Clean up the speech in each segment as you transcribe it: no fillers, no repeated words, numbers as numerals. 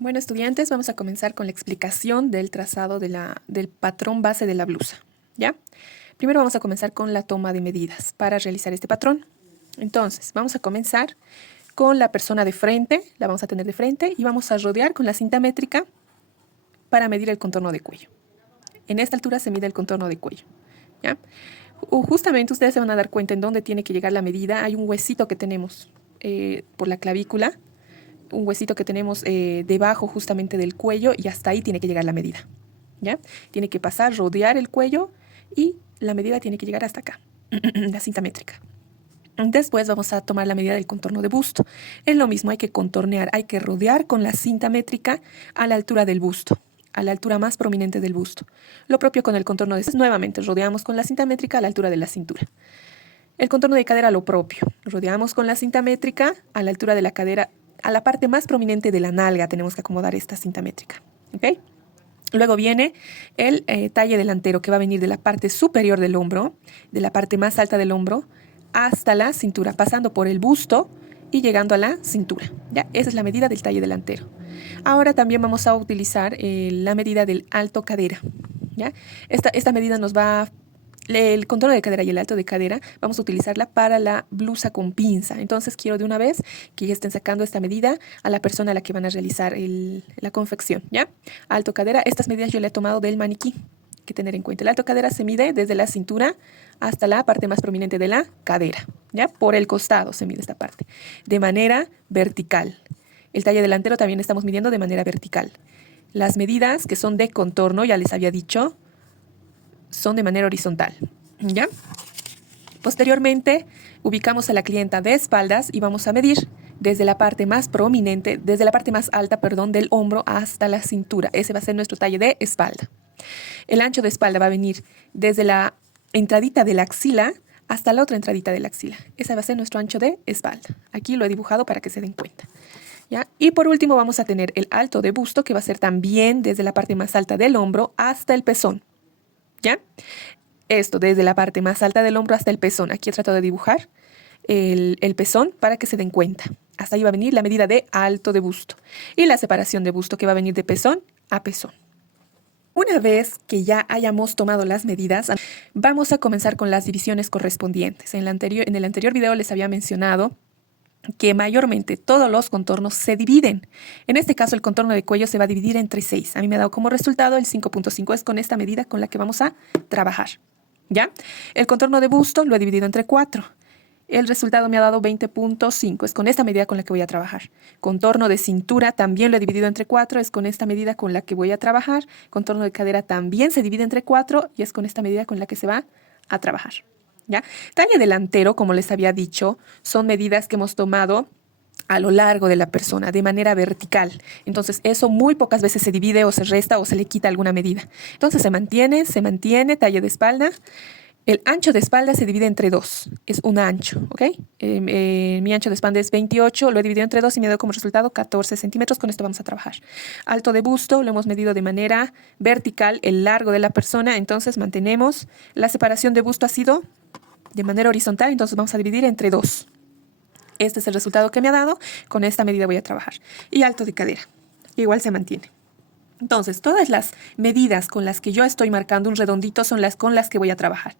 Bueno, estudiantes, vamos a comenzar con la explicación del trazado del patrón base de la blusa, ¿ya? Primero vamos a comenzar con la toma de medidas para realizar este patrón. Entonces, vamos a comenzar con la persona de frente, la vamos a tener de frente y vamos a rodear con la cinta métrica para medir el contorno de cuello. En esta altura se mide el contorno de cuello, ¿ya? Justamente ustedes se van a dar cuenta en dónde tiene que llegar la medida. Hay un huesito que tenemos por la clavícula, un huesito que tenemos debajo justamente del cuello y hasta ahí tiene que llegar la medida, ¿ya? Tiene que pasar, rodear el cuello y la medida tiene que llegar hasta acá, la cinta métrica. Después vamos a tomar la medida del contorno de busto. Es lo mismo, hay que contornear, hay que rodear con la cinta métrica a la altura del busto, a la altura más prominente del busto. Lo propio con el contorno de... Nuevamente, rodeamos con la cinta métrica a la altura de la cintura. El contorno de cadera, lo propio. Rodeamos con la cinta métrica a la altura de la cadera, a la parte más prominente de la nalga tenemos que acomodar esta cinta métrica, ¿ok? Luego viene el talle delantero, que va a venir de la parte superior del hombro, de la parte más alta del hombro, hasta la cintura, pasando por el busto y llegando a la cintura, ¿ya? Esa es la medida del talle delantero. Ahora también vamos a utilizar la medida del alto cadera, ¿ya? Esta medida nos va a... El contorno de cadera y el alto de cadera vamos a utilizarla para la blusa con pinza. Entonces quiero de una vez que ya estén sacando esta medida a la persona a la que van a realizar la confección, ¿ya? Alto cadera, estas medidas yo le he tomado del maniquí. Hay que tener en cuenta. El alto cadera se mide desde la cintura hasta la parte más prominente de la cadera, ¿ya? Por el costado se mide esta parte, de manera vertical. El talle delantero también estamos midiendo de manera vertical. Las medidas que son de contorno, ya les había dicho, son de manera horizontal, ¿ya? Posteriormente, ubicamos a la clienta de espaldas y vamos a medir desde la parte más prominente, desde la parte más alta, perdón, del hombro hasta la cintura. Ese va a ser nuestro talle de espalda. El ancho de espalda va a venir desde la entradita de la axila hasta la otra entradita de la axila. Ese va a ser nuestro ancho de espalda. Aquí lo he dibujado para que se den cuenta, ¿ya? Y por último vamos a tener el alto de busto, que va a ser también desde la parte más alta del hombro hasta el pezón, ¿ya? Esto desde la parte más alta del hombro hasta el pezón. Aquí he tratado de dibujar el pezón para que se den cuenta. Hasta ahí va a venir la medida de alto de busto. Y la separación de busto, que va a venir de pezón a pezón. Una vez que ya hayamos tomado las medidas, vamos a comenzar con las divisiones correspondientes. En el anterior video les había mencionado que mayormente todos los contornos se dividen. En este caso, el contorno de cuello se va a dividir entre 6. A mí me ha dado como resultado el 5.5. Es con esta medida con la que vamos a trabajar, ¿ya? El contorno de busto lo he dividido entre 4. El resultado me ha dado 20.5. Es con esta medida con la que voy a trabajar. Contorno de cintura también lo he dividido entre 4. Es con esta medida con la que voy a trabajar. Contorno de cadera también se divide entre 4 y es con esta medida con la que se va a trabajar, ¿ya? Talle delantero, como les había dicho, son medidas que hemos tomado a lo largo de la persona, de manera vertical. Entonces, eso muy pocas veces se divide o se resta o se le quita alguna medida. Entonces, se mantiene, talle de espalda. El ancho de espalda se divide entre 2, es un ancho, ¿ok? Mi ancho de espalda es 28, lo he dividido entre 2 y me da como resultado 14 centímetros. Con esto vamos a trabajar. Alto de busto lo hemos medido de manera vertical, el largo de la persona. Entonces, mantenemos. La separación de busto ha sido de manera horizontal, entonces vamos a dividir entre 2. Este es el resultado que me ha dado. Con esta medida voy a trabajar. Y alto de cadera, igual se mantiene. Entonces, todas las medidas con las que yo estoy marcando un redondito son las con las que voy a trabajar.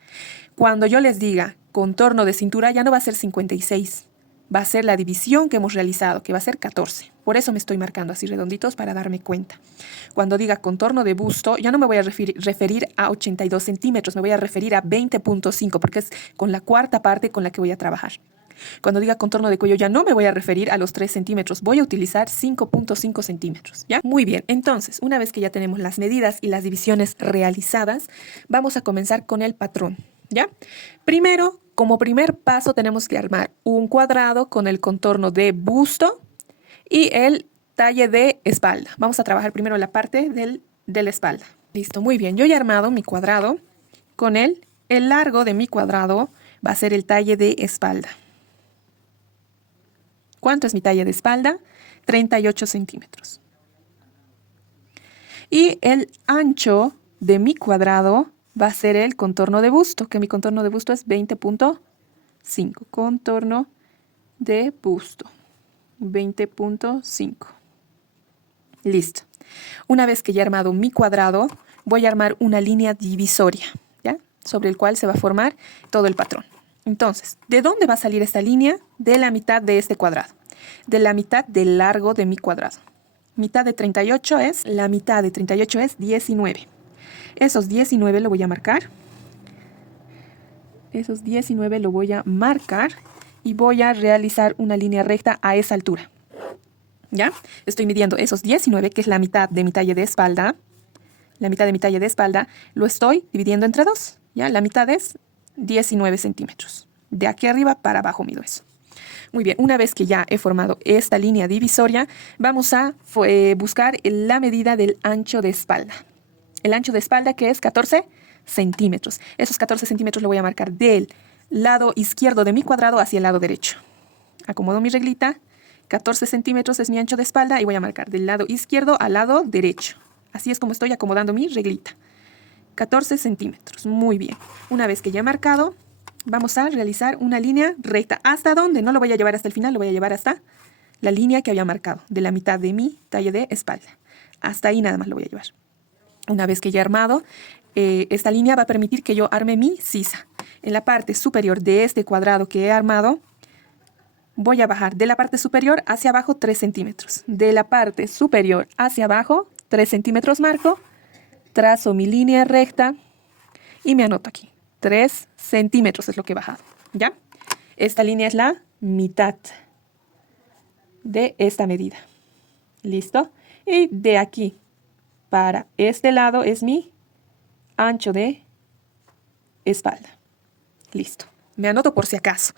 Cuando yo les diga contorno de cintura, ya no va a ser 56. Va a ser la división que hemos realizado, que va a ser 14. Por eso me estoy marcando así redonditos para darme cuenta. Cuando diga contorno de busto, ya no me voy a referir a 82 centímetros, me voy a referir a 20.5, porque es con la cuarta parte con la que voy a trabajar. Cuando diga contorno de cuello ya no me voy a referir a los 3 centímetros, voy a utilizar 5.5 centímetros, ¿ya? Muy bien, entonces, una vez que ya tenemos las medidas y las divisiones realizadas, vamos a comenzar con el patrón, ¿ya? Primero, como primer paso, tenemos que armar un cuadrado con el contorno de busto y el talle de espalda. Vamos a trabajar primero la parte de la espalda. Listo, muy bien, yo ya he armado mi cuadrado. Con el largo de mi cuadrado va a ser el talle de espalda. ¿Cuánto es mi talle de espalda? 38 centímetros. Y el ancho de mi cuadrado va a ser el contorno de busto, que mi contorno de busto es 20.5. Contorno de busto, 20.5. Listo. Una vez que ya he armado mi cuadrado, voy a armar una línea divisoria, ¿ya? Sobre el cual se va a formar todo el patrón. Entonces, ¿de dónde va a salir esta línea? De la mitad de este cuadrado. De la mitad del largo de mi cuadrado. Mitad de 38 es, la mitad de 38 es 19. Esos 19 lo voy a marcar. Esos 19 lo voy a marcar y voy a realizar una línea recta a esa altura. ¿Ya? Estoy midiendo esos 19, que es la mitad de mi talle de espalda. La mitad de mi talle de espalda lo estoy dividiendo entre 2. ¿Ya? La mitad es 19 centímetros. De aquí arriba para abajo mido eso. Muy bien, una vez que ya he formado esta línea divisoria, vamos a buscar la medida del ancho de espalda. El ancho de espalda, que es 14 centímetros. Esos 14 centímetros lo voy a marcar del lado izquierdo de mi cuadrado hacia el lado derecho. Acomodo mi reglita. 14 centímetros es mi ancho de espalda y voy a marcar del lado izquierdo al lado derecho. Así es como estoy acomodando mi reglita. 14 centímetros. Muy bien. Una vez que ya he marcado, vamos a realizar una línea recta. ¿Hasta dónde? No lo voy a llevar hasta el final, lo voy a llevar hasta la línea que había marcado, de la mitad de mi talle de espalda. Hasta ahí nada más lo voy a llevar. Una vez que ya he armado, esta línea va a permitir que yo arme mi sisa. En la parte superior de este cuadrado que he armado, voy a bajar de la parte superior hacia abajo 3 centímetros. De la parte superior hacia abajo, 3 centímetros marco, trazo mi línea recta y me anoto aquí. 3 centímetros es lo que he bajado, ¿ya? Esta línea es la mitad de esta medida. ¿Listo? Y de aquí para este lado es mi ancho de espalda. Listo. Me anoto por si acaso,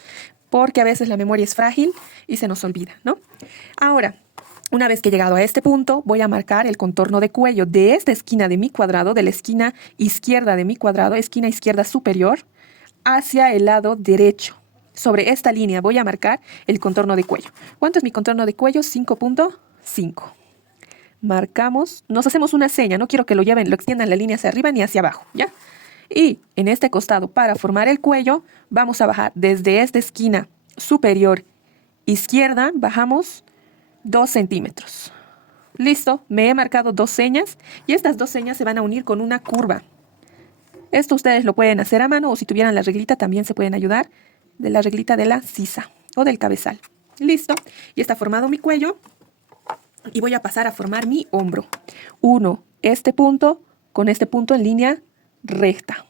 porque a veces la memoria es frágil y se nos olvida, ¿no? Ahora, una vez que he llegado a este punto, voy a marcar el contorno de cuello de esta esquina de mi cuadrado, de la esquina izquierda de mi cuadrado, esquina izquierda superior, hacia el lado derecho. Sobre esta línea voy a marcar el contorno de cuello. ¿Cuánto es mi contorno de cuello? 5.5. Marcamos, nos hacemos una seña, no quiero que lo extiendan la línea hacia arriba ni hacia abajo, ¿ya? Y en este costado, para formar el cuello, vamos a bajar desde esta esquina superior izquierda, bajamos 2 centímetros. Listo, me he marcado 2 señas y estas 2 señas se van a unir con una curva. Esto ustedes lo pueden hacer a mano o si tuvieran la reglita también se pueden ayudar de la reglita de la sisa o del cabezal. Listo, y está formado mi cuello y voy a pasar a formar mi hombro. Uno, este punto con este punto en línea recta.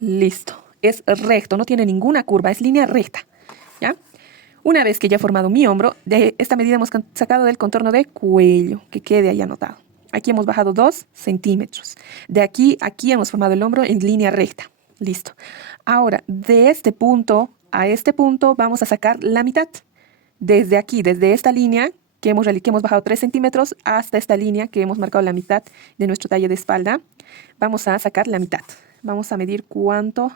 Listo, es recto, no tiene ninguna curva, es línea recta, ¿ya? Una vez que ya he formado mi hombro, de esta medida hemos sacado del contorno de cuello, que quede ahí anotado. Aquí hemos bajado 2 centímetros. De aquí a aquí hemos formado el hombro en línea recta. Listo. Ahora, de este punto a este punto vamos a sacar la mitad. Desde aquí, desde esta línea que hemos bajado 3 centímetros hasta esta línea que hemos marcado la mitad de nuestro talle de espalda, vamos a sacar la mitad. Vamos a medir cuánto.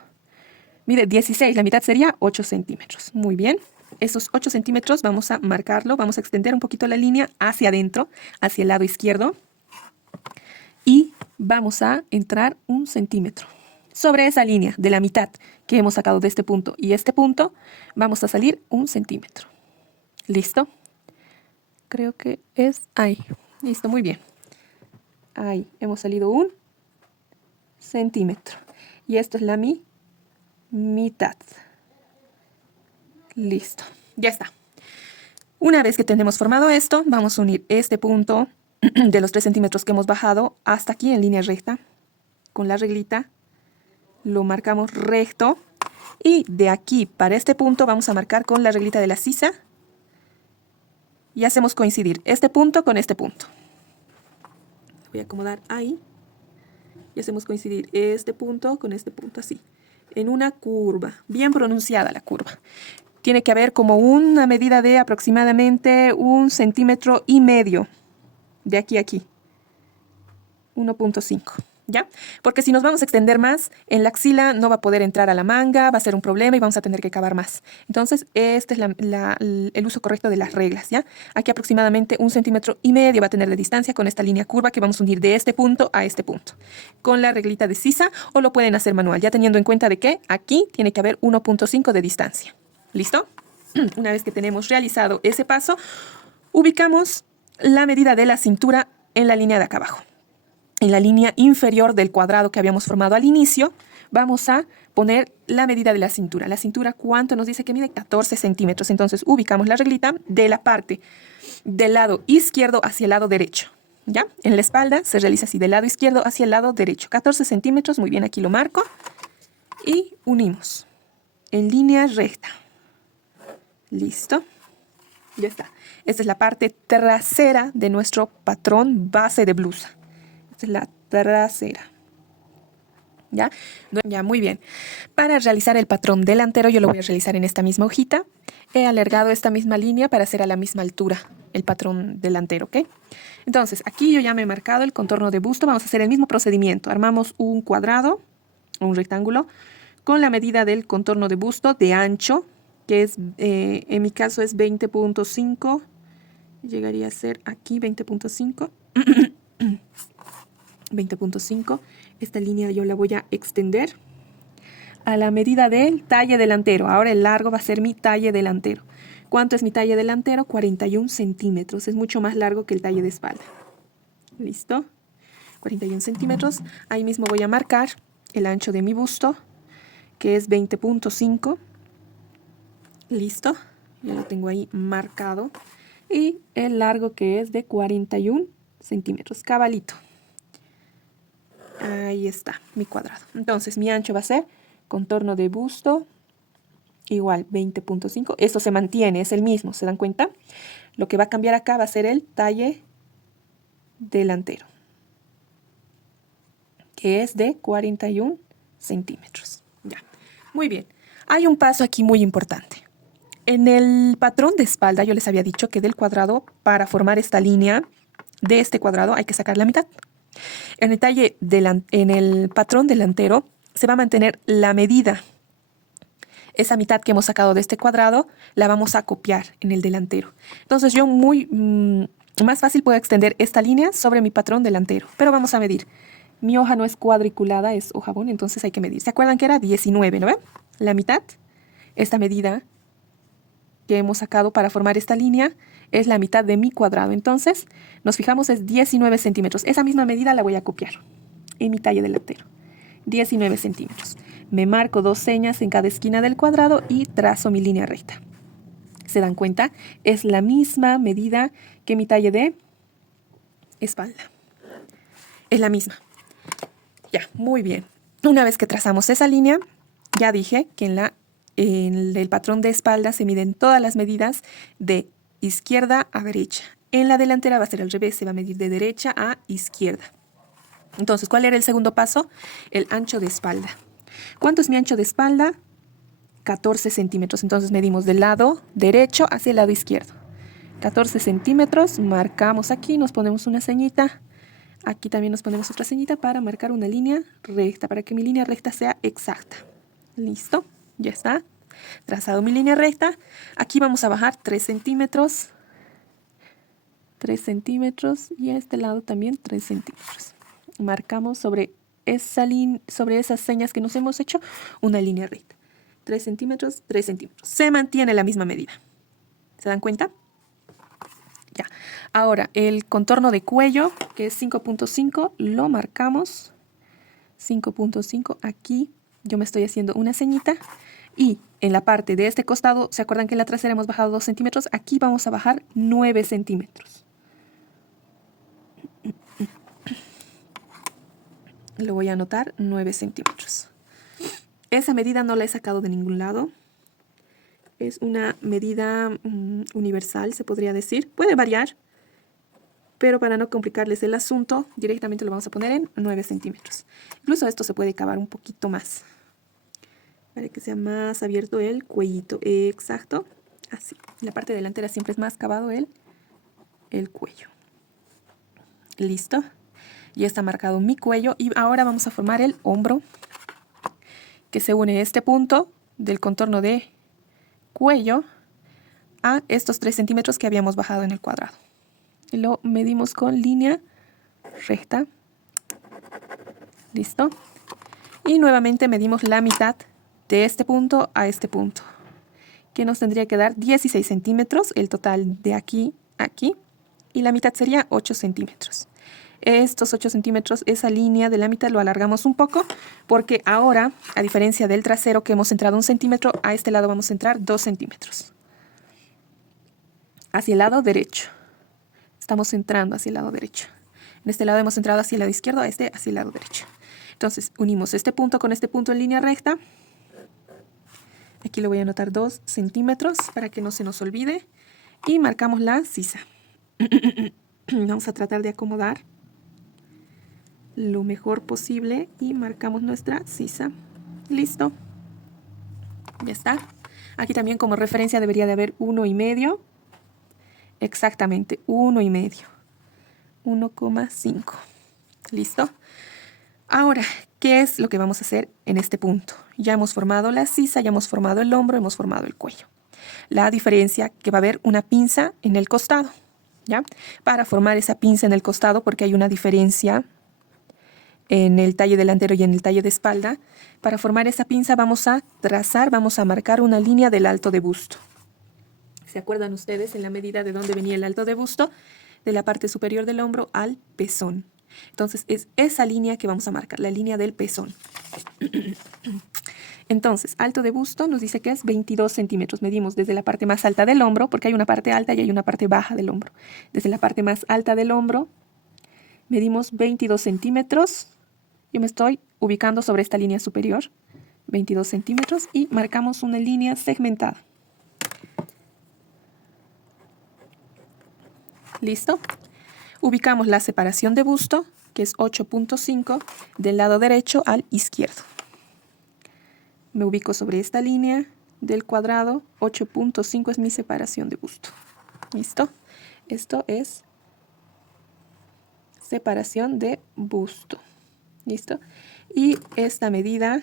Mide 16, la mitad sería 8 centímetros. Muy bien. Esos 8 centímetros vamos a marcarlo, vamos a extender un poquito la línea hacia adentro, hacia el lado izquierdo. Y vamos a entrar 1 centímetro. Sobre esa línea de la mitad que hemos sacado de este punto y este punto, vamos a salir 1 centímetro. ¿Listo? Creo que es ahí. Listo, muy bien. Ahí, hemos salido 1 centímetro. Y esto es la mitad. Listo, ya está. Una vez que tenemos formado esto, vamos a unir este punto de los 3 centímetros que hemos bajado hasta aquí en línea recta. Con la reglita lo marcamos recto. Y de aquí para este punto vamos a marcar con la reglita de la sisa. Y hacemos coincidir este punto con este punto. Voy a acomodar ahí. Y hacemos coincidir este punto con este punto así. En una curva, bien pronunciada la curva. Tiene que haber como una medida de aproximadamente 1,5 centímetros de aquí a aquí. 1.5, ¿ya? Porque si nos vamos a extender más, en la axila no va a poder entrar a la manga, va a ser un problema y vamos a tener que cavar más. Entonces, este es el uso correcto de las reglas, ¿ya? Aquí aproximadamente 1,5 centímetros va a tener de distancia con esta línea curva que vamos a unir de este punto a este punto. Con la reglita de sisa o lo pueden hacer manual, ya teniendo en cuenta de que aquí tiene que haber 1.5 de distancia. ¿Listo? Una vez que tenemos realizado ese paso, ubicamos la medida de la cintura en la línea de acá abajo. En la línea inferior del cuadrado que habíamos formado al inicio, vamos a poner la medida de la cintura. La cintura, ¿cuánto nos dice que mide? 14 centímetros. Entonces, ubicamos la reglita de la parte del lado izquierdo hacia el lado derecho. ¿Ya? En la espalda se realiza así, del lado izquierdo hacia el lado derecho. 14 centímetros, muy bien, aquí lo marco. Y unimos en línea recta. Listo. Ya está. Esta es la parte trasera de nuestro patrón base de blusa. Esta es la trasera. ¿Ya? Ya, muy bien. Para realizar el patrón delantero, yo lo voy a realizar en esta misma hojita. He alargado esta misma línea para hacer a la misma altura el patrón delantero, ¿ok? Entonces, aquí yo ya me he marcado el contorno de busto. Vamos a hacer el mismo procedimiento. Armamos un cuadrado, un rectángulo, con la medida del contorno de busto de ancho, que es, en mi caso es 20.5. Llegaría a ser aquí 20.5. 20.5. Esta línea yo la voy a extender a la medida del talle delantero. Ahora el largo va a ser mi talle delantero. ¿Cuánto es mi talle delantero? 41 centímetros. Es mucho más largo que el talle de espalda. ¿Listo? 41 centímetros. Ahí mismo voy a marcar el ancho de mi busto, que es 20.5. Listo. Ya lo tengo ahí marcado. Y el largo, que es de 41 centímetros. Cabalito. Ahí está mi cuadrado. Entonces mi ancho va a ser contorno de busto igual 20.5. Esto se mantiene, es el mismo, ¿se dan cuenta? Lo que va a cambiar acá va a ser el talle delantero, que es de 41 centímetros. Ya, muy bien. Hay un paso aquí muy importante. En el patrón de espalda yo les había dicho que del cuadrado, para formar esta línea de este cuadrado, hay que sacar la mitad. En en el patrón delantero se va a mantener la medida. Esa mitad que hemos sacado de este cuadrado la vamos a copiar en el delantero. Entonces yo más fácil puedo extender esta línea sobre mi patrón delantero. Pero vamos a medir. Mi hoja no es cuadriculada, es hoja bond, entonces hay que medir. ¿Se acuerdan que era 19, no ven? La mitad, esta medida que hemos sacado para formar esta línea, es la mitad de mi cuadrado. Entonces, nos fijamos, es 19 centímetros. Esa misma medida la voy a copiar en mi talle delantero. 19 centímetros. Me marco 2 señas en cada esquina del cuadrado y trazo mi línea recta. ¿Se dan cuenta? Es la misma medida que mi talle de espalda. Es la misma. Ya, muy bien. Una vez que trazamos esa línea, ya dije que en el patrón de espalda se miden todas las medidas de izquierda a derecha. En la delantera va a ser al revés, se va a medir de derecha a izquierda. Entonces, ¿cuál era el segundo paso? El ancho de espalda. ¿Cuánto es mi ancho de espalda? 14 centímetros. Entonces medimos del lado derecho hacia el lado izquierdo. 14 centímetros, marcamos aquí, nos ponemos una ceñita. Aquí también nos ponemos otra ceñita para marcar una línea recta, para que mi línea recta sea exacta. ¿Listo? Ya está. Trazado mi línea recta. Aquí vamos a bajar 3 centímetros. 3 centímetros y a este lado también 3 centímetros. Marcamos sobre esas señas que nos hemos hecho una línea recta. 3 centímetros, 3 centímetros. Se mantiene la misma medida. ¿Se dan cuenta? Ya. Ahora, el contorno de cuello, que es 5.5, lo marcamos. 5.5, aquí yo me estoy haciendo una ceñita. Y en la parte de este costado, ¿se acuerdan que en la trasera hemos bajado 2 centímetros? Aquí vamos a bajar 9 centímetros. Lo voy a anotar, 9 centímetros. Esa medida no la he sacado de ningún lado. Es una medida universal, se podría decir. Puede variar, pero para no complicarles el asunto, directamente lo vamos a poner en 9 centímetros. Incluso esto se puede cavar un poquito más, para que sea más abierto el cuellito. Exacto, así. En la parte delantera siempre es más cavado el cuello. Listo. Ya está marcado mi cuello y ahora vamos a formar el hombro, que se une a este punto del contorno de cuello a estos 3 centímetros que habíamos bajado en el cuadrado. Y lo medimos con línea recta. Listo. Y nuevamente medimos la mitad de este punto a este punto, que nos tendría que dar 16 centímetros, el total de aquí a aquí. y la mitad sería 8 centímetros. Estos 8 centímetros, esa línea de la mitad lo alargamos un poco porque ahora, a diferencia del trasero que hemos centrado 1 centímetro, a este lado vamos a centrar 2 centímetros. Hacia el lado derecho. Estamos centrando hacia el lado derecho. En este lado hemos centrado hacia el lado izquierdo, hacia el lado derecho. Entonces, unimos este punto con este punto en línea recta. Aquí le voy a anotar 2 centímetros para que no se nos olvide. Y marcamos la sisa. Vamos a tratar de acomodar lo mejor posible y marcamos nuestra sisa. Listo. Ya está. Aquí también como referencia debería de haber 1,5. Exactamente, 1,5. 1,5. ¿Listo? Ahora, ¿qué es lo que vamos a hacer en este punto? Ya hemos formado la sisa, ya hemos formado el hombro, hemos formado el cuello. La diferencia que va a haber una pinza en el costado, ¿ya? Para formar esa pinza en el costado, porque hay una diferencia en el talle delantero y en el talle de espalda, para formar esa pinza vamos a trazar, vamos a marcar una línea del alto de busto. ¿Se acuerdan ustedes en la medida de dónde venía el alto de busto? De la parte superior del hombro al pezón. Entonces es esa línea que vamos a marcar, la línea del pezón. Entonces, alto de busto nos dice que es 22 centímetros. Medimos desde la parte más alta del hombro, porque hay una parte alta y hay una parte baja del hombro. Desde la parte más alta del hombro medimos 22 centímetros. Yo me estoy ubicando sobre esta línea superior, 22 centímetros, y marcamos una línea segmentada. ¿Listo? Ubicamos la separación de busto, que es 8,5 del lado derecho al izquierdo. Me ubico sobre esta línea del cuadrado, 8,5 es mi separación de busto. ¿Listo? Esto es separación de busto. ¿Listo? Y esta medida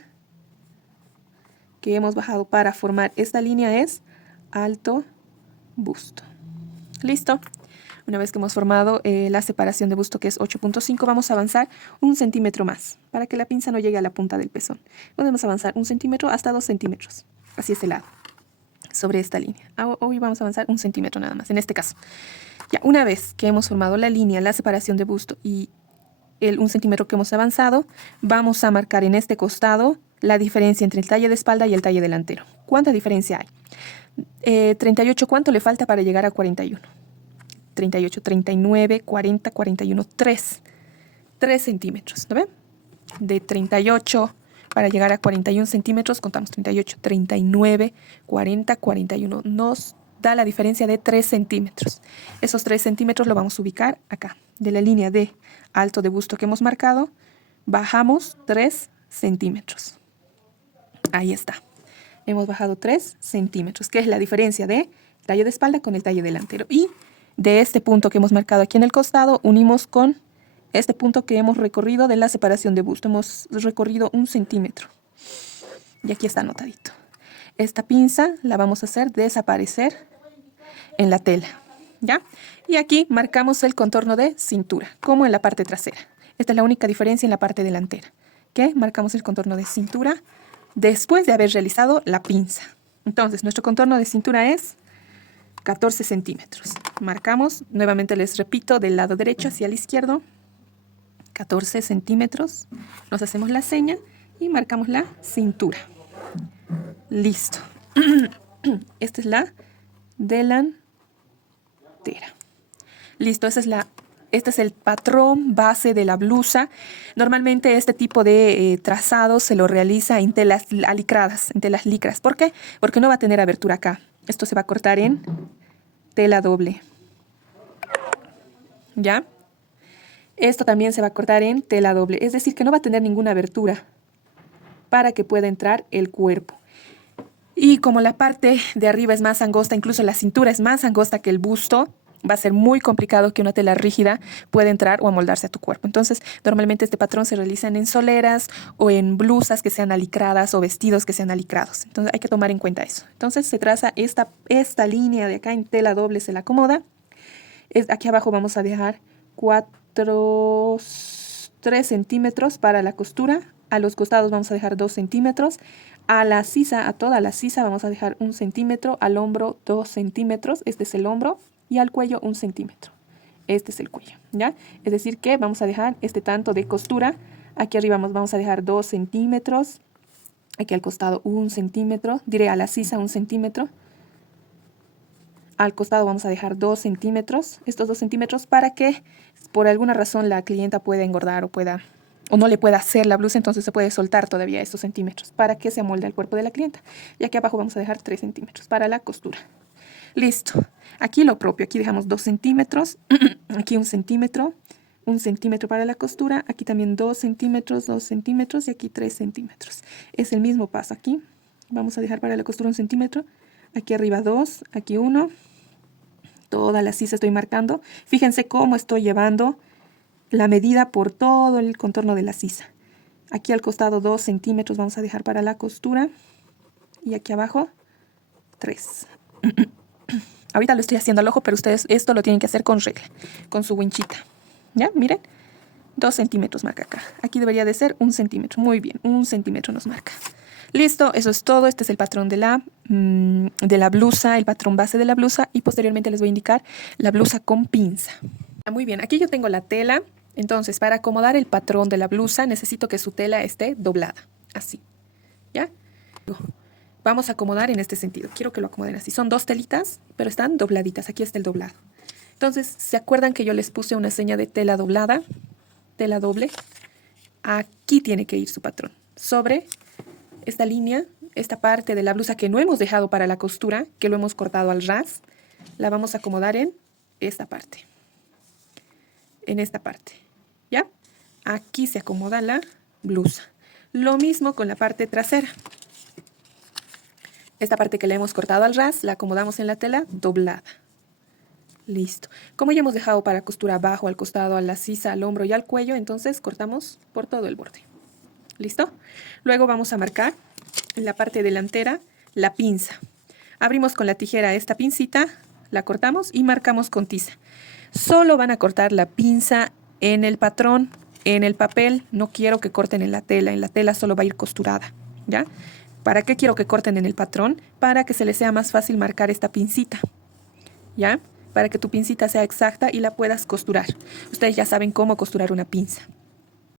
que hemos bajado para formar esta línea es alto busto. ¿Listo? Una vez que hemos formado la separación de busto, que es 8,5, vamos a avanzar 1 centímetro más para que la pinza no llegue a la punta del pezón. Podemos avanzar 1 centímetro hasta 2 centímetros, hacia este lado, sobre esta línea. Hoy vamos a avanzar 1 centímetro nada más, en este caso. Ya, una vez que hemos formado la línea, la separación de busto y el 1 centímetro que hemos avanzado, vamos a marcar en este costado la diferencia entre el talle de espalda y el talle delantero. ¿Cuánta diferencia hay? 38, ¿cuánto le falta para llegar a 41? 38, 39, 40, 41, 3 centímetros, ¿no ven? De 38 para llegar a 41 centímetros, contamos 38, 39, 40, 41. Nos da la diferencia de 3 centímetros. Esos 3 centímetros lo vamos a ubicar acá. De la línea de alto de busto que hemos marcado, bajamos 3 centímetros. Ahí está. Hemos bajado 3 centímetros, que es la diferencia de talle de espalda con el talle delantero. Y de este punto que hemos marcado aquí en el costado, unimos con este punto que hemos recorrido de la separación de busto. Hemos recorrido 1 centímetro. Y aquí está anotadito. Esta pinza la vamos a hacer desaparecer en la tela, ¿ya? Y aquí marcamos el contorno de cintura, como en la parte trasera. Esta es la única diferencia en la parte delantera, que marcamos el contorno de cintura después de haber realizado la pinza. Entonces, nuestro contorno de cintura es 14 centímetros. Marcamos, nuevamente les repito, del lado derecho hacia el izquierdo, 14 centímetros. Nos hacemos la seña y marcamos la cintura. Listo. Esta es la delantera. Listo, este es el patrón base de la blusa. Normalmente este tipo de trazado se lo realiza en telas alicradas, en telas licras. ¿Por qué? Porque no va a tener abertura acá. Esto se va a cortar en tela doble. ¿Ya? Esto también se va a cortar en tela doble. Es decir, que no va a tener ninguna abertura para que pueda entrar el cuerpo. Y como la parte de arriba es más angosta, incluso la cintura es más angosta que el busto, va a ser muy complicado que una tela rígida pueda entrar o amoldarse a tu cuerpo. Entonces, normalmente este patrón se realiza en soleras o en blusas que sean alicradas o vestidos que sean alicrados. Entonces, hay que tomar en cuenta eso. Entonces, se traza esta línea de acá en tela doble, se la acomoda. Aquí abajo vamos a dejar 3 centímetros para la costura. A los costados vamos a dejar 2 centímetros. A la sisa, a toda la sisa, vamos a dejar 1 centímetro. Al hombro, 2 centímetros. Este es el hombro. Y al cuello 1 centímetro. este es el cuello, ¿ya? Es decir que vamos a dejar este tanto de costura. Aquí arriba vamos a dejar 2 centímetros. Aquí al costado 1 centímetro. Diré a la sisa 1 centímetro. Al costado vamos a dejar 2 centímetros. Estos 2 centímetros para que por alguna razón la clienta pueda engordar o no le pueda hacer la blusa. Entonces se puede soltar todavía estos centímetros para que se amolde el cuerpo de la clienta. Y aquí abajo vamos a dejar 3 centímetros para la costura. Listo. Aquí lo propio. Aquí dejamos 2 centímetros. Aquí 1 centímetro. 1 centímetro para la costura. Aquí también 2 centímetros, 2 centímetros y aquí 3 centímetros. Es el mismo paso aquí. Vamos a dejar para la costura 1 centímetro. Aquí arriba 2, aquí 1. Toda la sisa estoy marcando. Fíjense cómo estoy llevando la medida por todo el contorno de la sisa. Aquí al costado 2 centímetros vamos a dejar para la costura. Y aquí abajo 3. Ahorita lo estoy haciendo al ojo, pero ustedes esto lo tienen que hacer con regla, con su winchita. ¿Ya? Miren. 2 centímetros marca acá. Aquí debería de ser 1 centímetro. Muy bien, 1 centímetro nos marca. Listo, eso es todo. Este es el patrón de la blusa, el patrón base de la blusa. Y posteriormente les voy a indicar la blusa con pinza. Muy bien, aquí yo tengo la tela. Entonces, para acomodar el patrón de la blusa, necesito que su tela esté doblada. Así. ¿Ya? Vamos a acomodar en este sentido. Quiero que lo acomoden así. Son 2 telitas, pero están dobladitas. Aquí está el doblado. Entonces, ¿se acuerdan que yo les puse una seña de tela doblada? Tela doble. Aquí tiene que ir su patrón. Sobre esta línea, esta parte de la blusa que no hemos dejado para la costura, que lo hemos cortado al ras, la vamos a acomodar en esta parte. En esta parte. ¿Ya? Aquí se acomoda la blusa. Lo mismo con la parte trasera. Esta parte que le hemos cortado al ras, la acomodamos en la tela doblada. Listo. Como ya hemos dejado para costura abajo, al costado, a la sisa, al hombro y al cuello, entonces cortamos por todo el borde. ¿Listo? Luego vamos a marcar en la parte delantera la pinza. Abrimos con la tijera esta pincita, la cortamos y marcamos con tiza. Solo van a cortar la pinza en el patrón, en el papel. No quiero que corten en la tela solo va a ir costurada, ¿ya? ¿Para qué quiero que corten en el patrón? Para que se les sea más fácil marcar esta pincita, ¿ya? Para que tu pincita sea exacta y la puedas costurar. Ustedes ya saben cómo costurar una pinza.